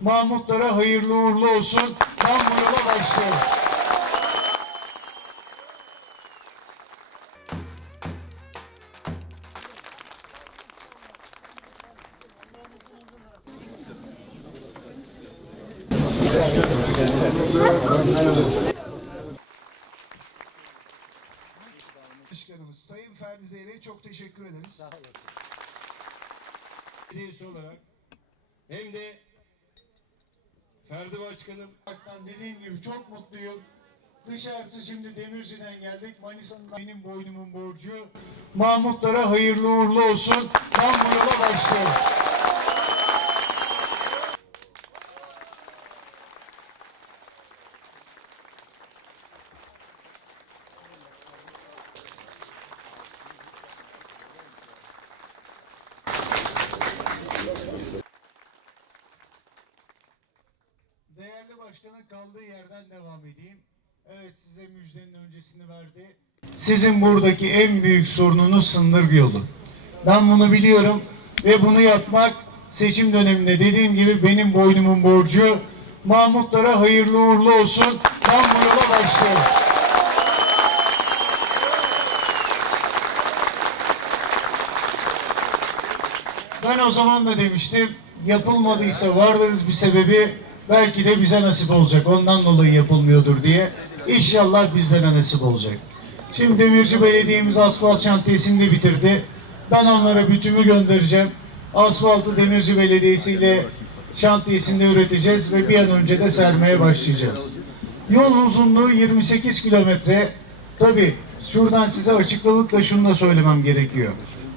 Mahmutlara hayırlı uğurlu olsun. Ben bu yola başlıyorum. Başkanımız Sayın Ferdi Zeyre'ye çok teşekkür ederiz. belediyesi olarak hem de Ferdi Başkanım dediğim gibi çok mutluyum. Dışarısı şimdi Demirci'den geldik. Manisa'nın benim boynumun borcu. Mahmutlara hayırlı uğurlu olsun. Ben bu yola başlıyorum. Kaldığı yerden devam edeyim. Evet size müjdenin öncesini verdi. Sizin buradaki en büyük sorununuz sınır yolu. Ben bunu biliyorum ve bunu yapmak seçim döneminde dediğim gibi benim boynumun borcu. Mahmutlara hayırlı uğurlu olsun. Ben bu yola başlıyorum. Ben o zaman da demiştim yapılmadıysa vardır bir sebebi belki de bize nasip olacak. Ondan dolayı yapılmıyordur diye. İnşallah bizlere nasip olacak. Şimdi Demirci Belediye'miz asfalt şantiyesini de bitirdi. Ben onlara bütümü göndereceğim. Asfaltı Demirci Belediyesi ile şantiyesinde üreteceğiz ve bir an önce de sermeye başlayacağız. Yol uzunluğu 28 kilometre. Tabi şuradan size açıklıkla şunu da söylemem gerekiyor.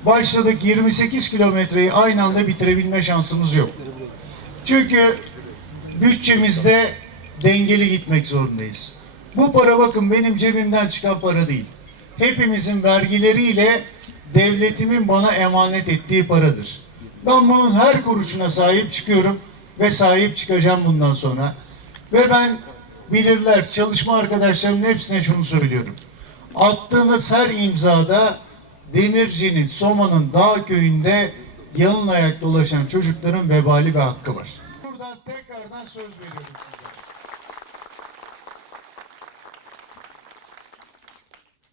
Başladık 28 kilometreyi aynı anda bitirebilme şansımız yok. Çünkü bütçemizde dengeli gitmek zorundayız. Bu para bakın benim cebimden çıkan para değil. Hepimizin vergileriyle devletimin bana emanet ettiği paradır. Ben bunun her kuruşuna sahip çıkıyorum ve sahip çıkacağım bundan sonra. Ve ben bilirler çalışma arkadaşlarımın hepsine şunu söylüyorum. Attığınız her imzada Demirci'nin, Soma'nın dağ köyünde yalın ayak dolaşan çocukların vebali ve hakkı var. Tekrardan söz veriyorum size.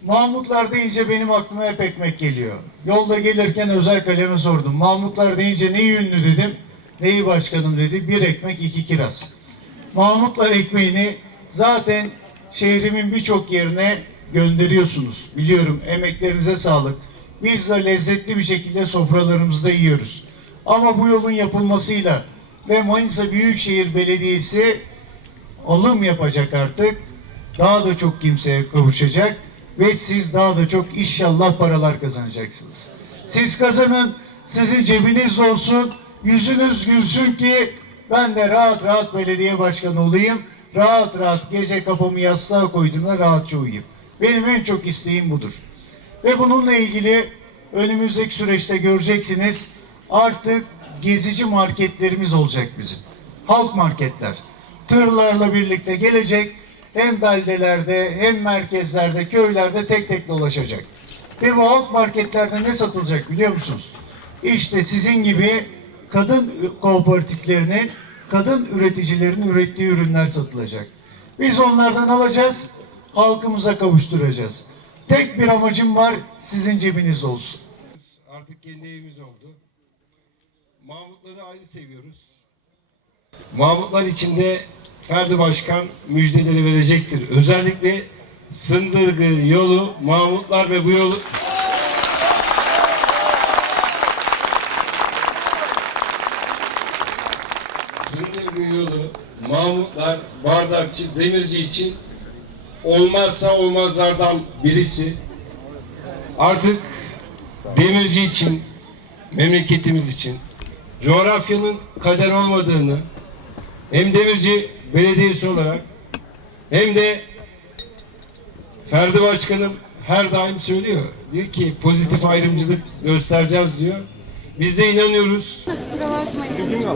Mahmutlar deyince benim aklıma hep ekmek geliyor. Yolda gelirken özel kaleme sordum. Mahmutlar deyince neyi ünlü dedim. Neyi başkanım dedi. Bir ekmek iki kiraz. Mahmutlar ekmeğini zaten şehrimin birçok yerine gönderiyorsunuz. Biliyorum emeklerinize sağlık. Biz de lezzetli bir şekilde sofralarımızda yiyoruz. Ama bu yolun yapılmasıyla ve Manisa Büyükşehir Belediyesi alım yapacak artık. Daha da çok kimseye kavuşacak ve siz daha da çok inşallah paralar kazanacaksınız. Siz kazanın, sizin cebiniz olsun, yüzünüz gülsün ki ben de rahat rahat belediye başkanı olayım. Rahat rahat gece kafamı yastığa koyduğumda rahatça uyuyayım. Benim en çok isteğim budur. Ve bununla ilgili önümüzdeki süreçte göreceksiniz artık gezici marketlerimiz olacak bizim. Halk marketler. Tırlarla birlikte gelecek hem beldelerde hem merkezlerde köylerde tek tek dolaşacak. Ve bu halk marketlerde ne satılacak biliyor musunuz? İşte sizin gibi kadın kooperatiflerinin, kadın üreticilerin ürettiği ürünler satılacak. Biz onlardan alacağız, halkımıza kavuşturacağız. Tek bir amacım var, sizin cebiniz olsun. artık kendi evimiz oldu. Mahmutları ayrı seviyoruz. Mahmutlar içinde Ferdi Başkan müjdeleri verecektir. Özellikle Sındırgı yolu, Mahmutlar ve bu yolu Sındırgı yolu, Mahmutlar, Bardakçı, Demirci için olmazsa olmazlardan birisi. Artık Demirci için, memleketimiz için coğrafyanın kader olmadığını hem Demirci Belediyesi olarak hem de Ferdi Başkanım her daim söylüyor. Diyor ki pozitif ayrımcılık göstereceğiz diyor. Biz de inanıyoruz. Kusura bakmayın.